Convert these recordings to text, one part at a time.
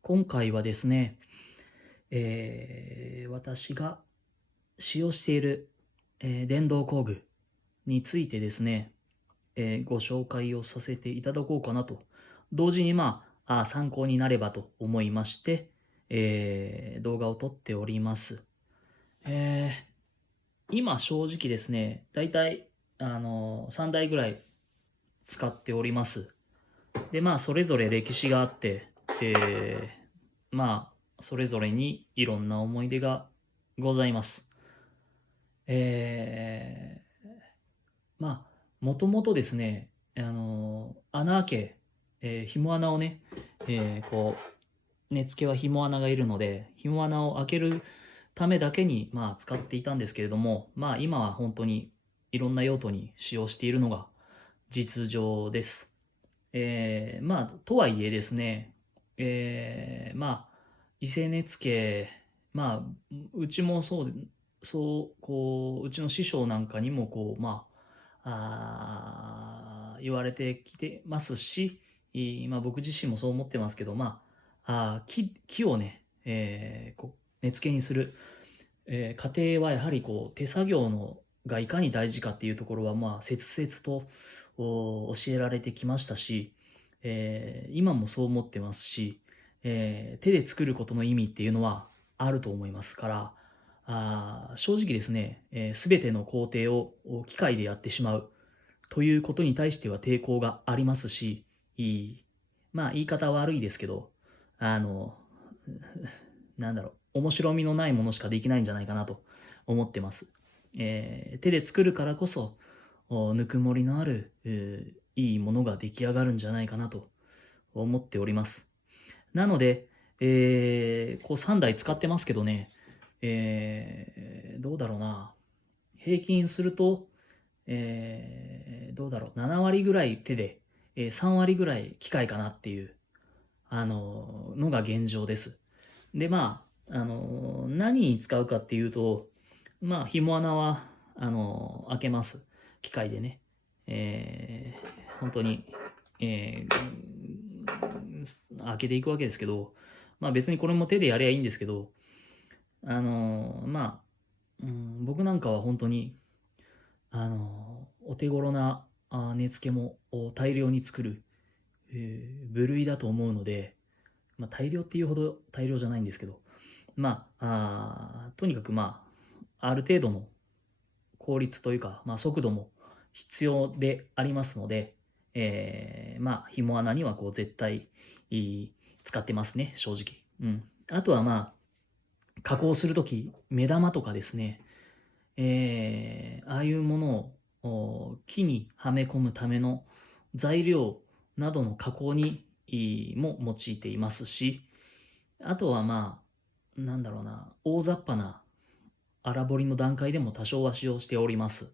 今回はですね、私が使用している、電動工具についてですね、ご紹介をさせていただこうかなと。同時に参考になればと思いまして、動画を撮っております。えー今正直ですね、だいたい3台ぐらい使っております。で、それぞれ歴史があって、それぞれにいろんな思い出がございます。えもともとですね、穴開け、紐穴をね、根付けは紐穴がいるので、紐穴を開けるためだけに、使っていたんですけれども、今は本当にいろんな用途に使用しているのが実情です。とはいえですね、伊勢根付、うちもうちの師匠なんかにも、言われてきてますし、僕自身もそう思ってますけど、木をね、根付けにする、過程はやはり手作業のがいかに大事かっていうところは、切々と教えられてきましたし、今もそう思ってますし、手で作ることの意味っていうのはあると思いますから、正直ですね、すべての工程を機械でやってしまうということに対しては抵抗がありますし、いい言い方は悪いですけど、あの、面白みのないものしかできないんじゃないかなと思ってます。手で作るからこそ、ぬくもりのある、いいものが出来上がるんじゃないかなと思っております。なので、3台使ってますけどね、どうだろうな。平均すると、どうだろう、7割ぐらい手で、3割ぐらい機械かなっていう、のが現状です。で、何に使うかっていうと、紐穴は、開けます。機械でね。本当に、開けていくわけですけど、別にこれも手でやりゃいいんですけど、僕なんかは本当に、お手頃な根付けも大量に作る、部類だと思うので、大量っていうほど大量じゃないんですけど、とにかくある程度の効率というか、速度も必要でありますので、紐穴には絶対使ってますね、正直。うん。あとは加工するとき、目玉とかですね、ああいうものを木にはめ込むための材料などの加工にも用いていますし、あとは大雑把な荒彫りの段階でも多少は使用しております。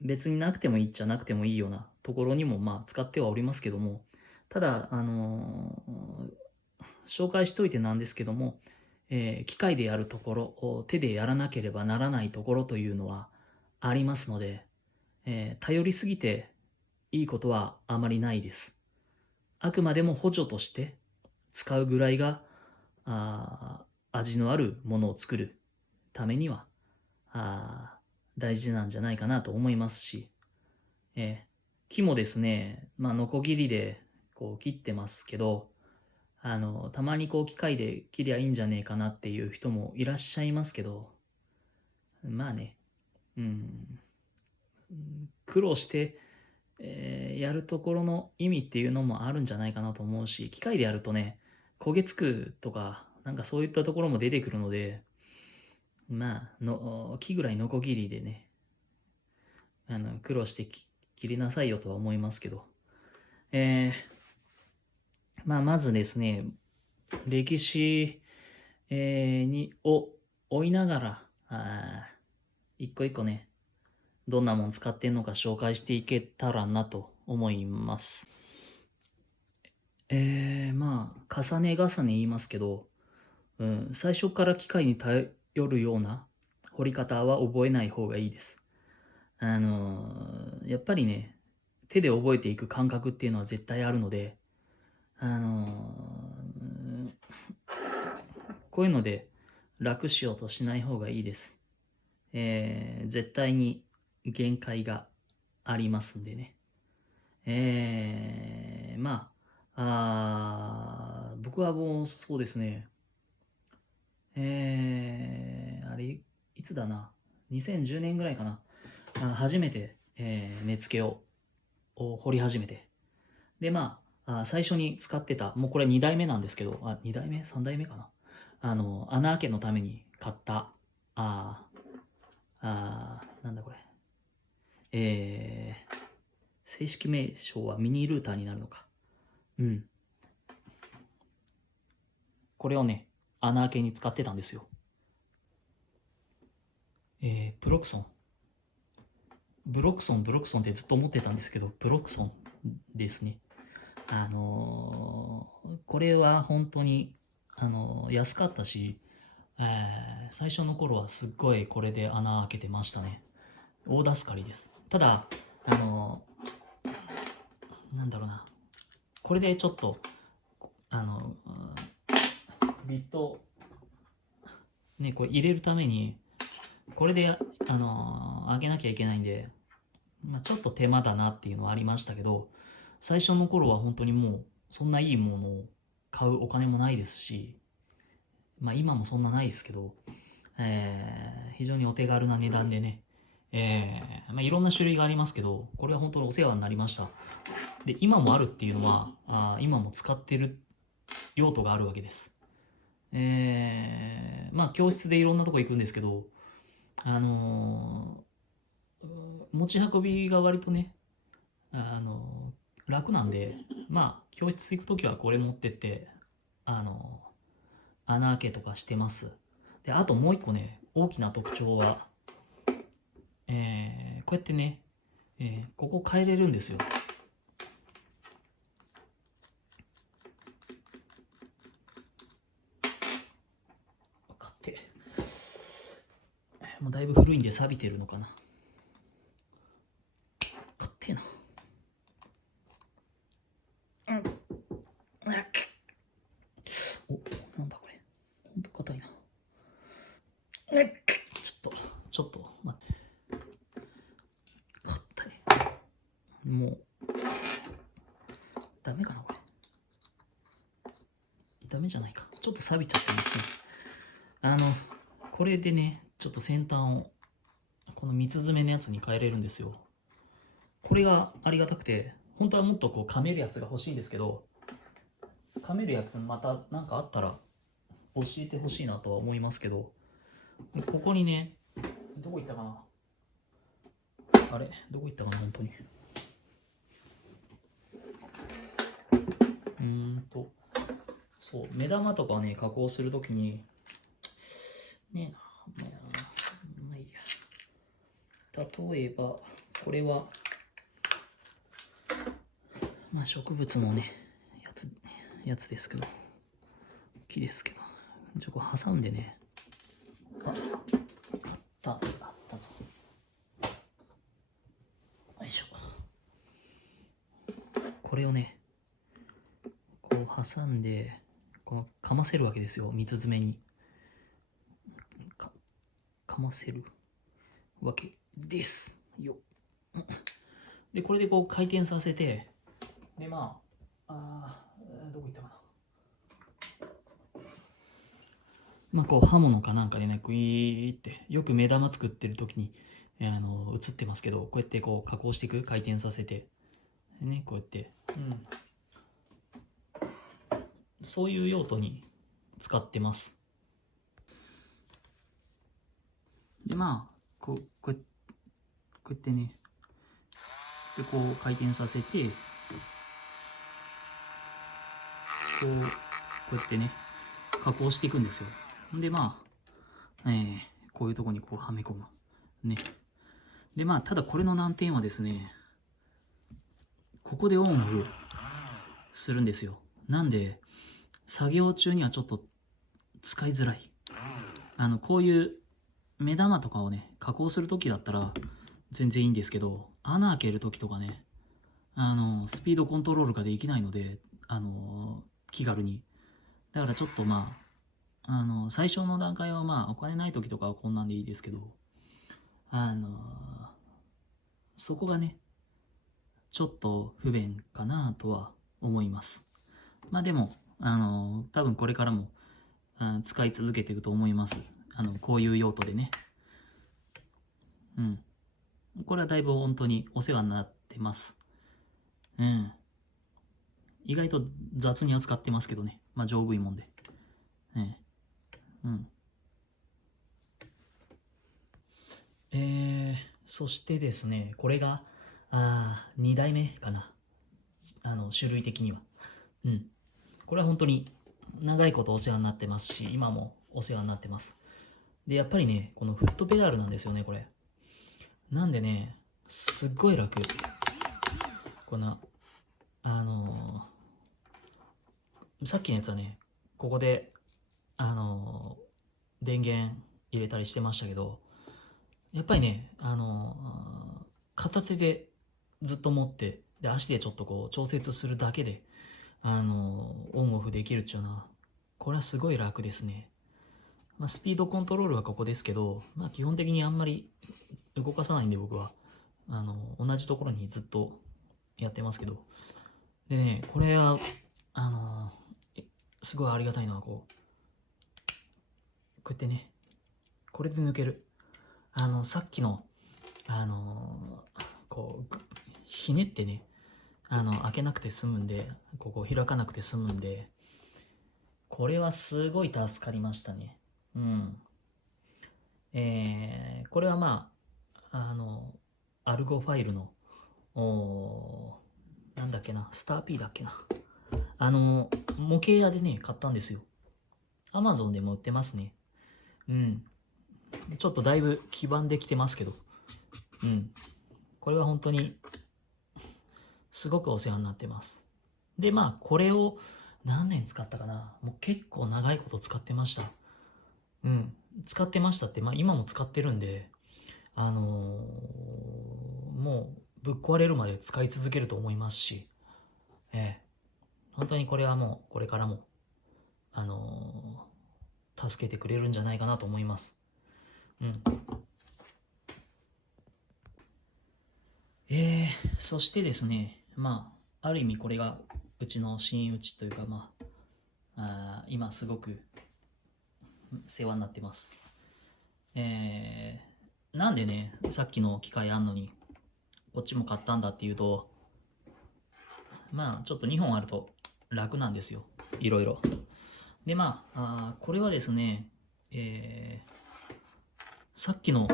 別になくてもいいっちゃなくてもいいようなところにも使ってはおりますけども、ただ、紹介しといてなんですけども、機械でやるところ、手でやらなければならないところというのはありますので、頼りすぎていいことはあまりないです。あくまでも補助として使うぐらいが、味のあるものを作るためには、大事なんじゃないかなと思いますし、木もですね、ノコギリで切ってますけど、たまに機械で切りゃいいんじゃねえかなっていう人もいらっしゃいますけど、うん、苦労して、やるところの意味っていうのもあるんじゃないかなと思うし、機械でやるとね、焦げつくとか、そういったところも出てくるので、木ぐらいノコギリでね、苦労して切りなさいよとは思いますけど、まずですね、歴史、を追いながら、一個一個ね、どんなもん使ってんのか紹介していけたらなと思います。重ね重ね言いますけど、最初から機械に頼るような掘り方は覚えない方がいいです。やっぱりね、手で覚えていく感覚っていうのは絶対あるので、あのこういうので楽しようとしない方がいいです。絶対に限界がありますんでね。まあ、僕はもうそうですね。あれ、いつだな。2010年ぐらいかな。初めて、根付けを掘り始めて。で、最初に使ってた、もうこれ2代目なんですけど、2代目 ?3 代目かな。穴開けのために買った、なんだこれ。正式名称はミニルーターになるのか。うん。これをね、穴開けに使ってたんですよ。プロクソン。ブロクソンってずっと思ってたんですけど、プロクソンですね。これは本当に、安かったし、最初の頃はすっごいこれで穴開けてましたね。大助かりです。ただ、なんだろうな。これでちょっと、ビット、ね、これ入れるために、これで、上げなきゃいけないんで、ちょっと手間だなっていうのはありましたけど、最初の頃は本当にもう、そんないいものを買うお金もないですし、今もそんなないですけど、非常にお手軽な値段でね、いろんな種類がありますけど、これは本当にお世話になりました。で、今もあるっていうのは、今も使ってる用途があるわけです。教室でいろんなとこ行くんですけど、持ち運びが割とね、楽なんで、教室行くときはこれ持ってって、穴開けとかしてます。で、あともう一個ね、大きな特徴は、こうやってね、ここ変えれるんですよ。買って。もうだいぶ古いんで錆びてるのかな。買ってえな。お、なんだこれ。ほんと硬いな。ちょっと、待って。硬い。もう、ダメかな、これ。ダメじゃないか。ちょっと錆びちゃってますね。これでね、ちょっと先端を、この三つ爪のやつに変えれるんですよ。これがありがたくて、本当はもっとこう噛めるやつが欲しいんですけど、噛めるやつまたなんかあったら教えてほしいなとは思いますけど、ここにね、どこ行ったかな、あれどこ行ったかな、本当に。そう、目玉とかね、加工するときに、ねえな、まあいいや。例えば、これは、植物のね、やつですけど、木ですけど、こう挟んでね、あったぞ。よいしょ。これをね、こう挟んで、こうかませるわけですよ、三つ爪に。かませるわけですよ。で、これでこう回転させて、で、どこ行ったかな。こう刃物かなんかでね、グイーって、よく目玉作ってる時に、映ってますけど、こうやってこう加工していく、回転させて、ね、こうやって、そういう用途に使ってます。で、こうやってね、で、こう回転させて、こうやってね、加工していくんですよ。で、こういうとこにこうはめ込む。ね。で、ただこれの難点はですね、ここでオンオフするんですよ。なんで、作業中にはちょっと使いづらい。こういう目玉とかをね、加工するときだったら全然いいんですけど、穴開けるときとかね、スピードコントロールができないので、気軽に。だからちょっとまあ、最初の段階はまあ、お金ない時とかはこんなんでいいですけど、そこがね、ちょっと不便かなとは思います。まあでも、多分これからも、使い続けていくと思います。こういう用途でね。うん。これはだいぶ本当にお世話になってます。うん。意外と雑に扱ってますけどね。まあ丈夫いもんで。うん。そしてですね、これが、2代目かな。種類的には。うん。これは本当に長いことお世話になってますし、今もお世話になってます。で、やっぱりね、このフットペダルなんですよね、これ。なんでね、すっごい楽。この、さっきのやつはね、ここで、電源入れたりしてましたけど、やっぱりね、片手でずっと持って、で、足でちょっとこう調節するだけで、オンオフできるっていうのは、これはすごい楽ですね。まあ、スピードコントロールはここですけど、まあ、基本的にあんまり動かさないんで僕は、同じところにずっとやってますけど。でね、これは、すごいありがたいのはこうやってね、これで抜ける。さっきの、ひねってね、開けなくて済むんで、ここ開かなくて済むんで、これはすごい助かりましたね。うん。これはまあ、アルゴファイルの、なんだっけな、スター P だっけな。模型屋でね、買ったんですよ。アマゾンでも売ってますね。うん。ちょっとだいぶ基盤できてますけど。うん。これは本当に、すごくお世話になってます。で、まあ、これを何年使ったかな。もう結構長いこと使ってました。うん。使ってましたって、まあ今も使ってるんで、もうぶっ壊れるまで使い続けると思いますし、本当にこれはもうこれからも、あの助けてくれるんじゃないかなと思います。うん。そしてですね、まあ、ある意味これがうちの真打ちというか、ま今すごく世話になってます。なんでね、さっきの機械あんのに、こっちも買ったんだっていうと、まあ、ちょっと2本あると楽なんですよ。いろいろ。で、まあ、これはですね、さっきの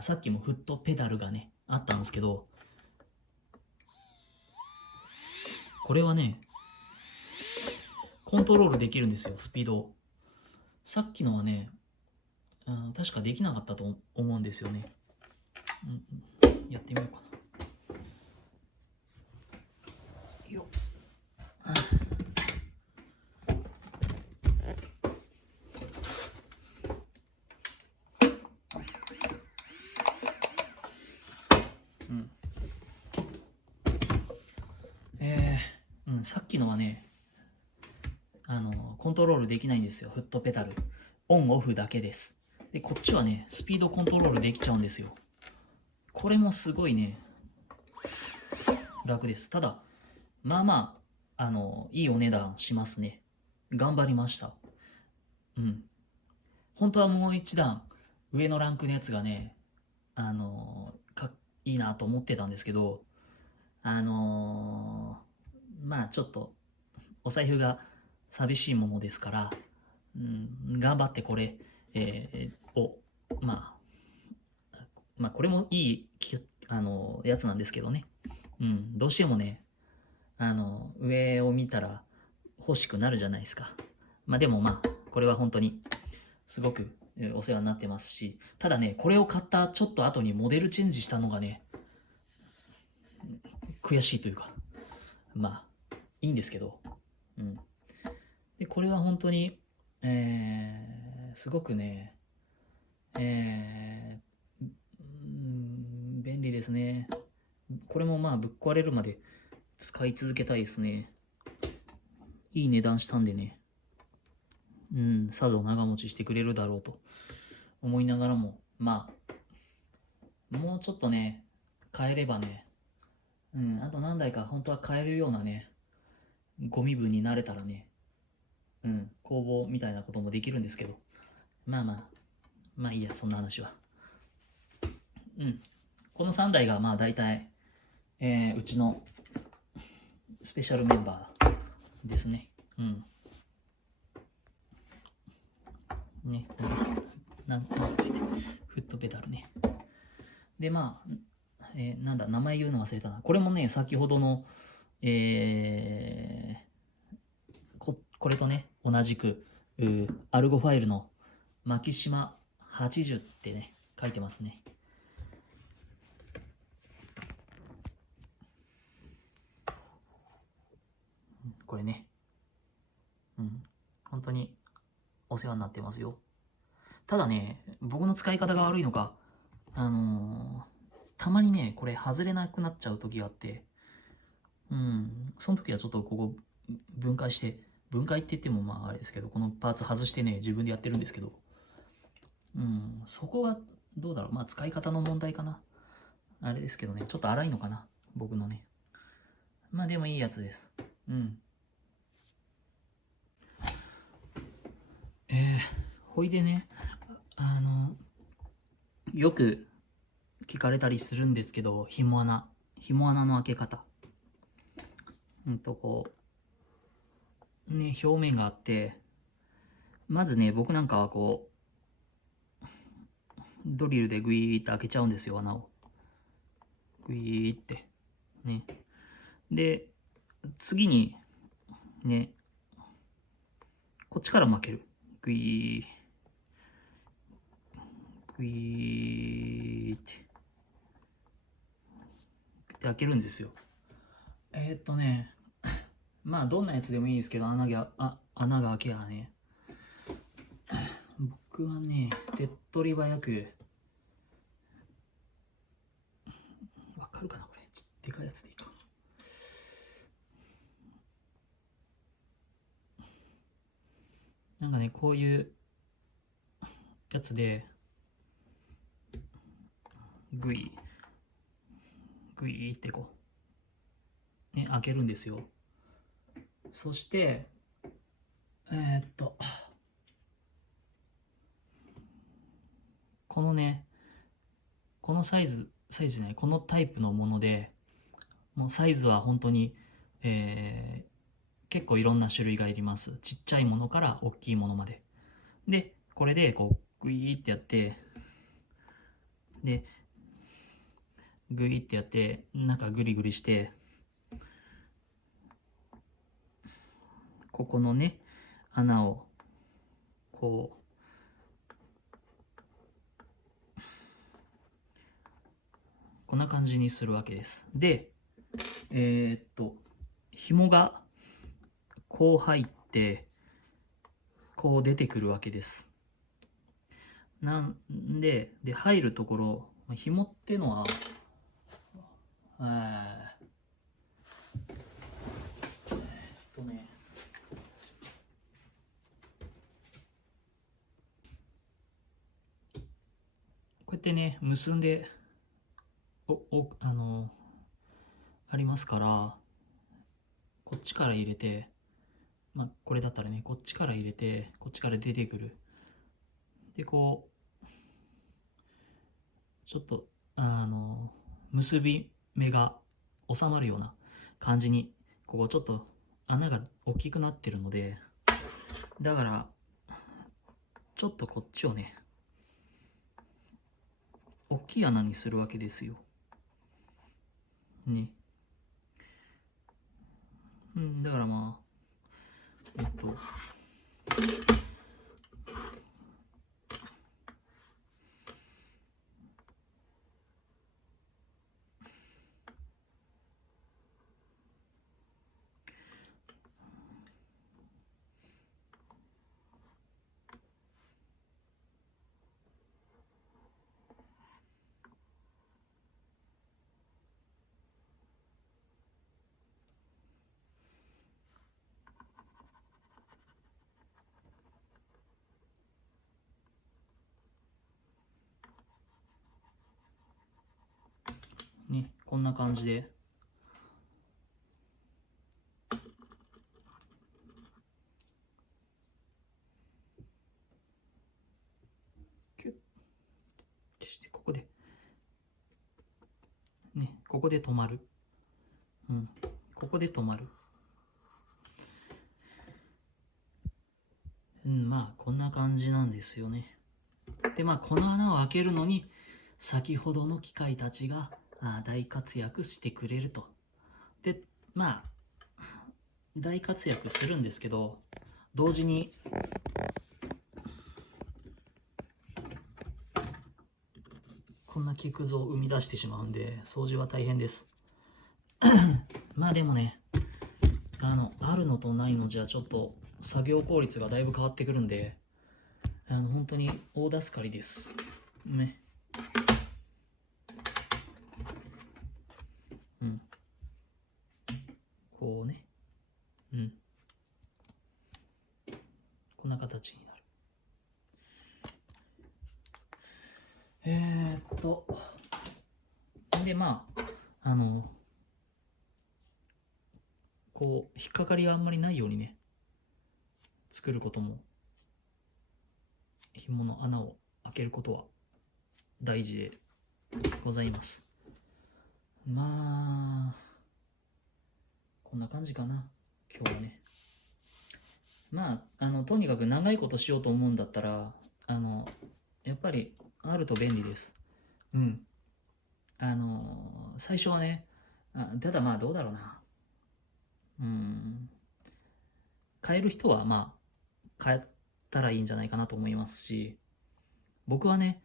さっきもフットペダルがね、あったんですけど、これはね、コントロールできるんですよ、スピードを。さっきのはね、確かできなかったと思うんですよね。やってみようかな。よっ。さっきのはね、コントロールできないんですよ、フットペダル。オンオフだけです。で、こっちはね、スピードコントロールできちゃうんですよ。これもすごいね、楽です。ただ、まあまあ、いいお値段しますね。頑張りました。うん。本当はもう一段、上のランクのやつがね、あのいいなと思ってたんですけど、まあちょっと、お財布が寂しいものですから、頑張ってこれ、を、まこれもいいやつなんですけどね。どうしてもね、上を見たら欲しくなるじゃないですか。でもこれは本当にすごくお世話になってますし、ただね、これを買ったちょっと後にモデルチェンジしたのがね、悔しいというか、いいんですけど、で、これは本当に、すごくね、便利ですね。これもぶっ壊れるまで使い続けたいですね。いい値段したんでね。さぞ長持ちしてくれるだろうと思いながらも、まあ、もうちょっとね、買えればね、あと何台か本当は買えるようなね、ゴミ分になれたらね、工房みたいなこともできるんですけど、まあまあ、まあいいや、そんな話は。この3台がまあ大体、うちのスペシャルメンバーですね。ね、なんて言って、フットペダルね。で、まあ、なんだ、名前言うの忘れたな。これもね、先ほどの、これとね、同じく、アルゴファイルのマキシマ80ってね、書いてますね。これね。本当にお世話になってますよ。ただね、僕の使い方が悪いのか、たまにね、これ外れなくなっちゃう時があって、その時はちょっとここ分解して、分解って言ってもまああれですけど、このパーツ外してね、自分でやってるんですけど、そこはどうだろう。まあ使い方の問題かな。あれですけどね、ちょっと荒いのかな。僕のね。まあでもいいやつです。ほいでね、よく聞かれたりするんですけど、紐穴の開け方。こう、ね、表面があって、まずね、僕なんかはこう、ドリルでグイーって開けちゃうんですよ、穴を。グイーって。ね。で、次に、ね、こっちから巻ける。グイー、グイーって。で開けるんですよ。まあどんなやつでもいいですけど、穴が開けやね。僕はね、手っ取り早く、わかるかなこれ。でかいやつでいいか。なんかね、こういうやつで、グイってこう、ね、開けるんですよ。そして、このね、このサイズじゃない、このタイプのもので、もうサイズは本当に、結構いろんな種類がいります。ちっちゃいものから大きいものまで。で、これでこう、グイーってやって、で、グイってやって、中グリグリして、ここのね、穴を、こう、こんな感じにするわけです。で、紐がこう入って、こう出てくるわけです。なんで、入るところ、紐ってのは、ね、こうやってね、結んで、ありますから、こっちから入れて、まあ、これだったらね、こっちから入れて、こっちから出てくる。で、こう、ちょっと、結び目が収まるような感じに、ここちょっと穴が大きくなってるので、だから、ちょっとこっちをね、大きい穴にするわけですよ。ね。だからまあ、こんな感じで、キュッして、ここでね、ここで止まる。ここで止まる。まあこんな感じなんですよね。でまあこの穴を開けるのに先ほどの機械たちが大活躍してくれると。でまあ大活躍するんですけど、同時にこんな木くずを生み出してしまうんで掃除は大変です。まあでもね、あるのとないのじゃちょっと作業効率がだいぶ変わってくるんで、本当に大助かりですね。こうね、こんな形になる。でまあこう引っかかりがあんまりないようにね作ることも、紐の穴を開けることは大事でございます。まあこんな感じかな今日はね。まあとにかく長いことしようと思うんだったらやっぱりあると便利です。最初はね、ただまあどうだろうな、買える人はまあ買ったらいいんじゃないかなと思いますし、僕はね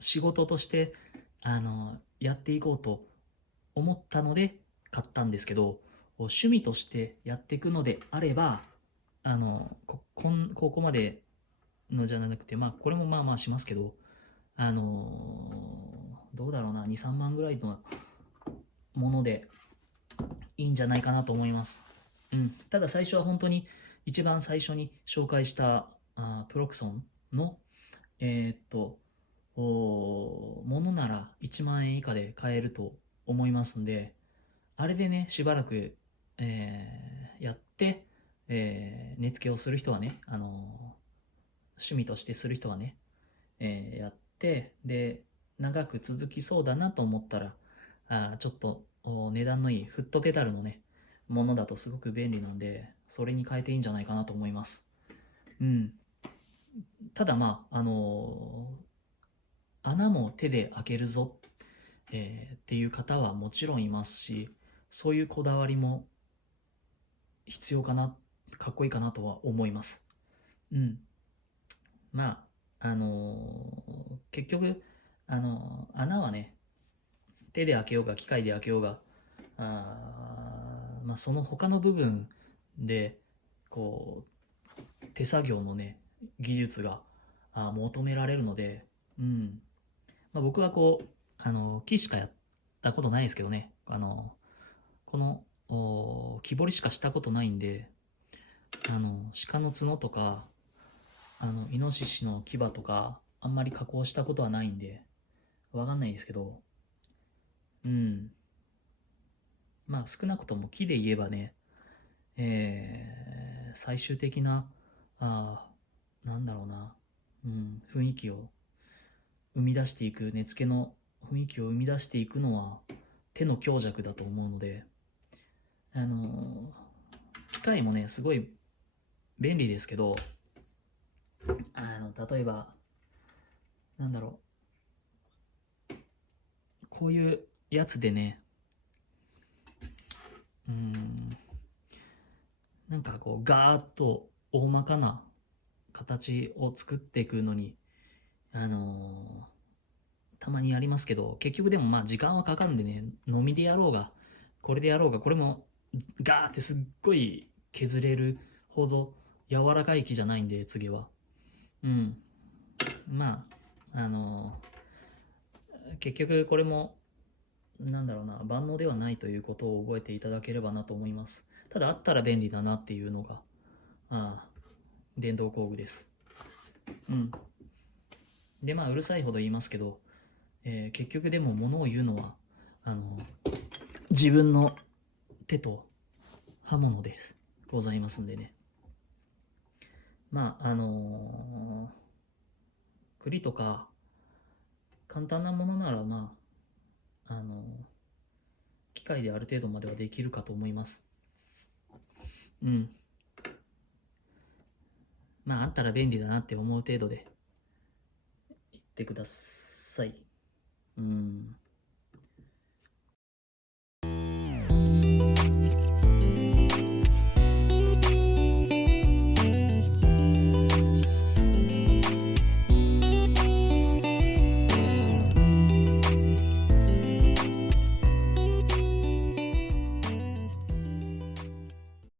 仕事としてやっていこうと思ったので買ったんですけど、趣味としてやっていくのであればここまでのじゃなくて、まあこれもまあまあしますけど、どうだろうな、2、3万ぐらいのものでいいんじゃないかなと思います。ただ最初は本当に一番最初に紹介したプロクソンのものなら1万円以下で買えると思いますんで、あれでねしばらく、やって、値付けをする人はね、趣味としてする人はね、やってで長く続きそうだなと思ったらちょっと値段のいいフットペダルのねものだとすごく便利なんで、それに変えていいんじゃないかなと思います。ただまあ穴も手で開けるぞ、っていう方はもちろんいますし、そういうこだわりも必要かな、かっこいいかなとは思います。まあ結局穴はね手で開けようが機械で開けようがまあその他の部分でこう手作業のね技術が求められるので、まあ、僕はこう木しかやったことないですけどね、この木彫りしかしたことないんで、鹿の角とかイノシシの牙とかあんまり加工したことはないんでわかんないですけど、まあ少なくとも木で言えばね、最終的ななんだろうな、雰囲気を生み出していく、根付けの雰囲気を生み出していくのは手の強弱だと思うので、機械もねすごい便利ですけど、例えばなんだろう、こういうやつでね、なんかこうガーッと大まかな形を作っていくのにたまにやりますけど、結局でもまあ時間はかかるんでね、飲みでやろうがこれでやろうが、これもガーってすっごい削れるほど柔らかい木じゃないんで、次はまあ結局これもなんだろうな、万能ではないということを覚えていただければなと思います。ただあったら便利だなっていうのが電動工具です。でまあうるさいほど言いますけど、結局でも物を言うのは自分の手と刃物でございますんでね。まあ、栗とか、簡単なものなら、まあ、機械である程度まではできるかと思います。うん。まあ、あったら便利だなって思う程度で言ってください。うん。